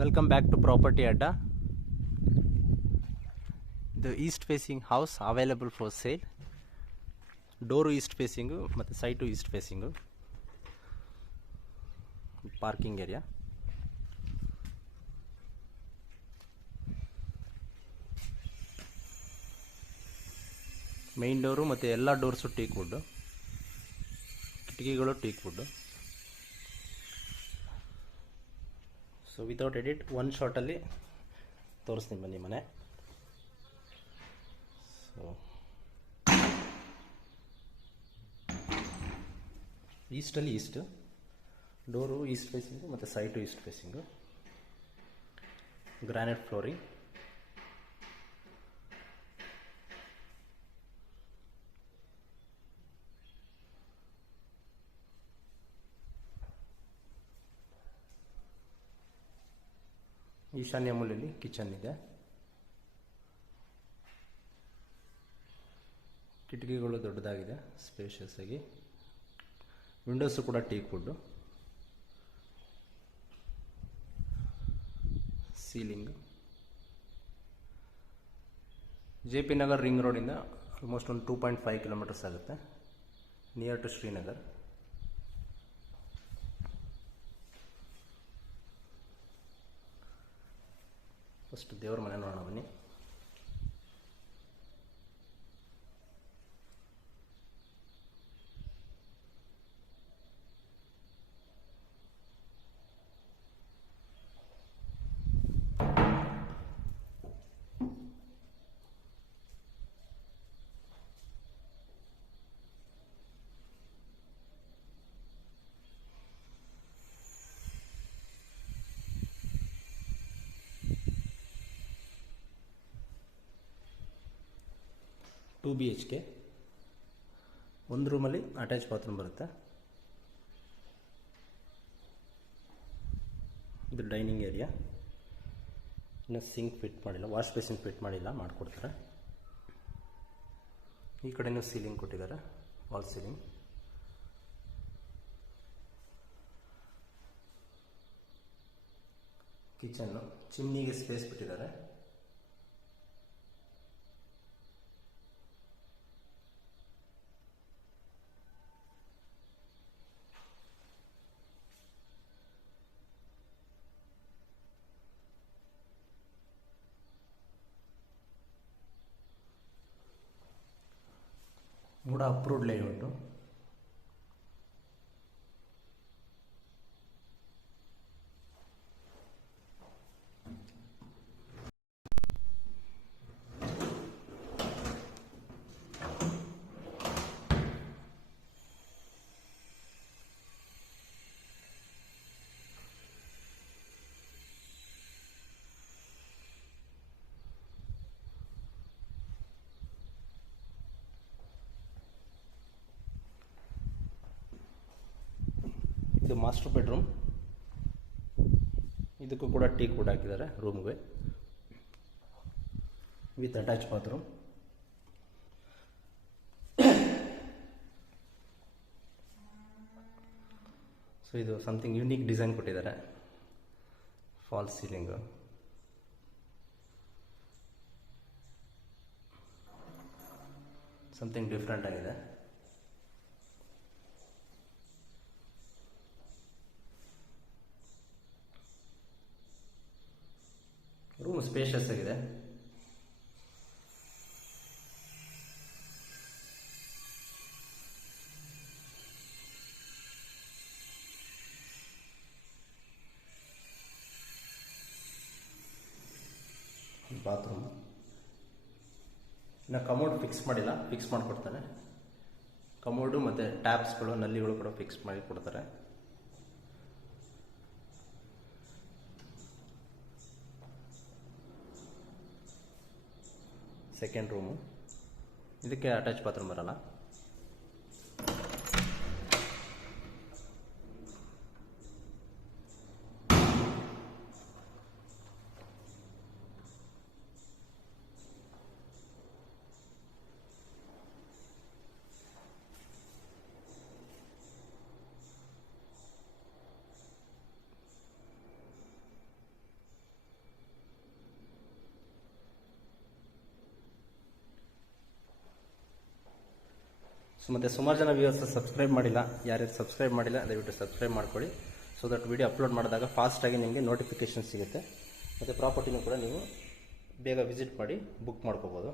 Welcome back to Property Adda. The east facing house available for sale. Door east facing ಮತ್ತು side east facing. Parking area. Main door ಮತ್ತು ಎಲ್ಲ doors teak wood. ಕಿಟಕಿಗಳು teak wood. So without edit one ಶಾಟಲ್ಲಿ ತೋರಿಸ್ತೀನಿ ಬನ್ನಿ ಮನೆ. So ಈಸ್ಟಲ್ಲಿ east door east facing ಮತ್ತು site east facing. Granite flooring. ಈಶಾನ್ಯ ಮೂಲೆಯಲ್ಲಿ ಕಿಚನ್ ಇದೆ. ಕಿಟಕಿಗಳು ದೊಡ್ಡದಾಗಿದೆ, ಸ್ಪೇಷಿಯಸ್ ಆಗಿ. ವಿಂಡೋಸು ಕೂಡ teak wood. Ceiling. JP Nagar ring ರೋಡಿಂದ ಆಲ್ಮೋಸ್ಟ್ ಒಂದು 2.5 ಕಿಲೋಮೀಟರ್ಸ್ ಆಗುತ್ತೆ, ನಿಯರ್ ಟು ಶ್ರೀನಗರ್. ಫಸ್ಟ್ ದೇವ್ರ ಮನೆ ನೋಡೋಣ ಬನ್ನಿ. Two BHK. ಒಂದು ರೂಮಲ್ಲಿ ಅಟ್ಯಾಚ್ ಬಾತ್ರೂಮ್ ಬರುತ್ತೆ. ಇದು ಡೈನಿಂಗ್ ಏರಿಯಾ. ಇನ್ನು ಸಿಂಕ್ ಫಿಟ್ ಮಾಡಿಲ್ಲ, ವಾಶ್ ಬೇಸಿನ್ ಫಿಟ್ ಮಾಡಿಲ್ಲ, ಮಾಡಿಕೊಡ್ತಾರೆ. ಈ ಕಡೆನೂ ಸೀಲಿಂಗ್ ಕೊಟ್ಟಿದ್ದಾರೆ, ವಾಲ್ ಸೀಲಿಂಗ್. ಕಿಚನ್ನು, ಚಿಮ್ನಿಗೆ ಸ್ಪೇಸ್ ಬಿಟ್ಟಿದ್ದಾರೆ. ಕೂಡ ಅಪ್ರೂವ್ಡ್ ಲೇಔಟು. ಇದು ಮಾಸ್ಟರ್ ಬೆಡ್ರೂಮ್. ಇದಕ್ಕೂ ಕೂಡ ಟೀಕ್ ವುಡ್ ಹಾಕಿದ್ದಾರೆ ರೂಮ್ಗೆ, ವಿತ್ ಅಟ್ಯಾಚ್ ಬಾತ್ರೂಮ್. ಸೊ ಇದು ಸಮಥಿಂಗ್ ಯುನೀಕ್ ಡಿಸೈನ್ ಕೊಟ್ಟಿದ್ದಾರೆ. False ceiling. ಸಮಥಿಂಗ್ ಡಿಫ್ರೆಂಟ್ ಆಗಿದೆ. ರೂಮ್ ಸ್ಪೇಷಿಯಸ್ ಆಗಿದೆ. ಬಾತ್ರೂಮ್. ಇನ್ನು ಕಮೋಡ್ ಫಿಕ್ಸ್ ಮಾಡಿಲ್ಲ, ಫಿಕ್ಸ್ ಮಾಡಿಕೊಡ್ತಾರೆ. ಕಮೋಡು ಮತ್ತು ಟ್ಯಾಪ್ಸ್ಗಳು, ನಲ್ಲಿಗಳು ಕೂಡ ಫಿಕ್ಸ್ ಮಾಡಿ ಕೊಡ್ತಾರೆ. Second room. ಇದಕ್ಕೆ ಅಟ್ಯಾಚ್ ಬಾತ್ರೂಮ್ ಬರಲ್ಲ. ಸೊ ಮತ್ತು ಸುಮಾರು ಜನ ವ್ಯೂವರ್ಸ್ ಸಬ್ಸ್ಕ್ರೈಬ್ ಮಾಡಿಲ್ಲ, ಯಾರ್ಯಾರು ಸಬ್ಸ್ಕ್ರೈಬ್ ಮಾಡಿಲ್ಲ ದಯವಿಟ್ಟು ಸಬ್ಸ್ಕ್ರೈಬ್ ಮಾಡ್ಕೊಳ್ಳಿ. ಸೊ ದಟ್ ವಿಡಿಯೋ ಅಪ್ಲೋಡ್ ಮಾಡಿದಾಗ ಫಾಸ್ಟಾಗಿ ನಿಮಗೆ ನೋಟಿಫಿಕೇಷನ್ ಸಿಗುತ್ತೆ. ಮತ್ತು ಪ್ರಾಪರ್ಟಿನೂ ಕೂಡ ನೀವು ಬೇಗ ವಿಸಿಟ್ ಮಾಡಿ ಬುಕ್ ಮಾಡ್ಕೋಬೋದು.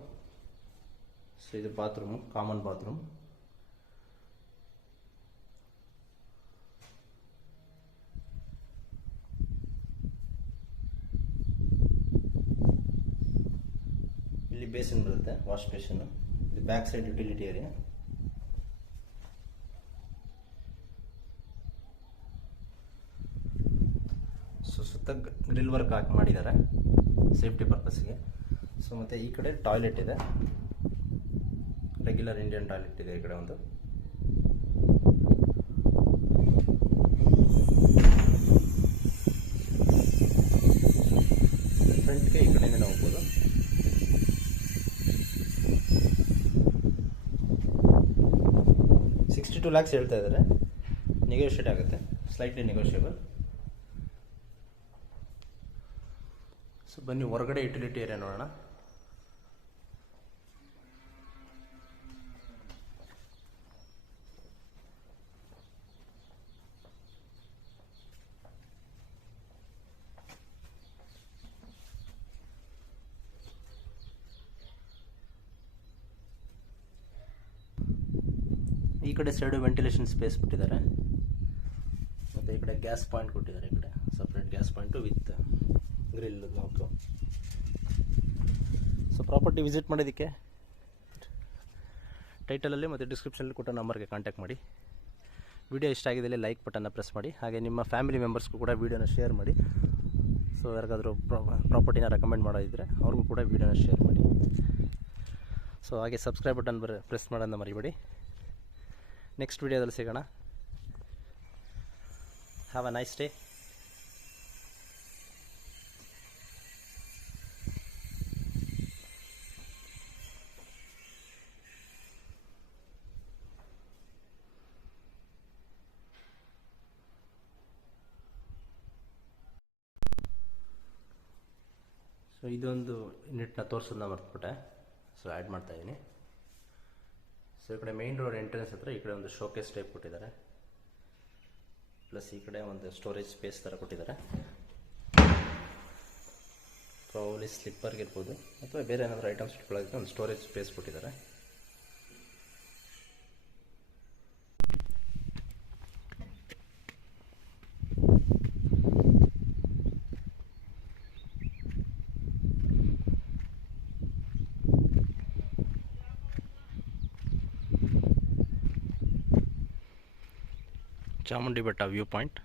ಸೊ ಇದು ಬಾತ್ರೂಮು, ಕಾಮನ್ ಬಾತ್ರೂಮ್. ಇಲ್ಲಿ ಬೇಸಿನ್ ಬರುತ್ತೆ, ವಾಶ್ ಬೇಸಿನ್. ಇದು back side utility area. So ಸುತ್ತ ಗ್ರಿಲ್ ವರ್ಕ್ ಹಾಕಿ ಮಾಡಿದ್ದಾರೆ ಸೇಫ್ಟಿ ಪರ್ಪಸ್ಗೆ. ಸೊ ಮತ್ತು ಈ ಕಡೆ ಟಾಯ್ಲೆಟ್ ಇದೆ, ರೆಗ್ಯುಲರ್ ಇಂಡಿಯನ್ ಟಾಯ್ಲೆಟ್ ಇದೆ ಈ ಕಡೆ ಒಂದು. ಫ್ರಂಟ್ಗೆ ಈ ಕಡೆಯಿಂದ ಹೋಗ್ಬೋದು. $62 lakhs ಹೇಳ್ತಾ ಇದ್ದಾರೆ, ನೆಗೋಷಿಯೇಟ್ ಆಗುತ್ತೆ, ಸ್ಲೈಟ್ಲಿ ನೆಗೋಷಿಯೇಬಲ್. ಸೊ ಬನ್ನಿ ಹೊರಗಡೆ ಯುಟಿಲಿಟಿ ಏರಿಯಾ ನೋಡೋಣ. ಈ ಕಡೆ ಸೈಡು ವೆಂಟಿಲೇಷನ್ ಸ್ಪೇಸ್ ಬಿಟ್ಟಿದ್ದಾರೆ. ಮತ್ತು ಈ ಕಡೆ ಗ್ಯಾಸ್ ಪಾಯಿಂಟ್ ಕೊಟ್ಟಿದ್ದಾರೆ, ಈ ಕಡೆ separate gas point with grill lock. So property visit ಮಾಡೋದಕ್ಕೆ ಟೈಟಲಲ್ಲಿ ಮತ್ತು ಡಿಸ್ಕ್ರಿಪ್ಷನಲ್ಲಿ ಕೊಟ್ಟ ನಂಬರ್ಗೆ ಕಾಂಟ್ಯಾಕ್ಟ್ ಮಾಡಿ. ವಿಡಿಯೋ ಇಷ್ಟ ಆಗಿದ್ದಲ್ಲಿ ಲೈಕ್ ಬಟನ್ನ ಪ್ರೆಸ್ ಮಾಡಿ. ಹಾಗೆ ನಿಮ್ಮ ಫ್ಯಾಮಿಲಿ ಮೆಂಬರ್ಸ್ಗೂ ಕೂಡ ವೀಡಿಯೋನ ಶೇರ್ ಮಾಡಿ. ಸೊ ಯಾರಿಗಾದರೂ ಪ್ರಾಪರ್ಟಿನ ರೆಕಮೆಂಡ್ ಮಾಡೋದಿದ್ದರೆ ಅವ್ರಿಗೂ ಕೂಡ ವೀಡಿಯೋನ ಶೇರ್ ಮಾಡಿ. ಸೊ ಹಾಗೆ ಸಬ್ಸ್ಕ್ರೈಬ್ ಬಟನ್ ಪ್ರೆಸ್ ಮಾಡೋದನ್ನ ಮರಿಬೇಡಿ. ನೆಕ್ಸ್ಟ್ ವೀಡಿಯೋದಲ್ಲಿ ಸಿಗೋಣ. Have a nice day. So ಇದೊಂದು ಯೂನಿಟ್ನ ತೋರಿಸೋದನ್ನ ಮರ್ತ್ಬಿಟ್ಟೆ, ಸೊ ಆ್ಯಡ್ ಮಾಡ್ತಾಯಿದ್ದೀನಿ. ಸೊ ಈ ಕಡೆ ಮೇನ್ ರೋಡ್ ಎಂಟ್ರೆನ್ಸ್ ಹತ್ರ ಈ ಕಡೆ ಒಂದು ಶೋಕೇಸ್ ಟೈಪ್ ಕೊಟ್ಟಿದ್ದಾರೆ, ಪ್ಲಸ್ ಈ ಕಡೆ ಒಂದು ಸ್ಟೋರೇಜ್ ಸ್ಪೇಸ್ ಥರ ಕೊಟ್ಟಿದ್ದಾರೆ. ಪ್ರಾಬಬ್ಲಿ ಸ್ಲಿಪ್ಪರ್ಗಿರ್ಬೋದು ಅಥವಾ ಬೇರೆ ಏನಾದರೂ ಐಟಮ್ಸ್ ಇಟ್ಕೊಳ್ಳೋದಕ್ಕೆ ಒಂದು ಸ್ಟೋರೇಜ್ ಸ್ಪೇಸ್ ಕೊಟ್ಟಿದ್ದಾರೆ. ಚಾಮುಂಡಿ ಬೆಟ್ಟ ವ್ಯೂ ಪಾಯಿಂಟ್.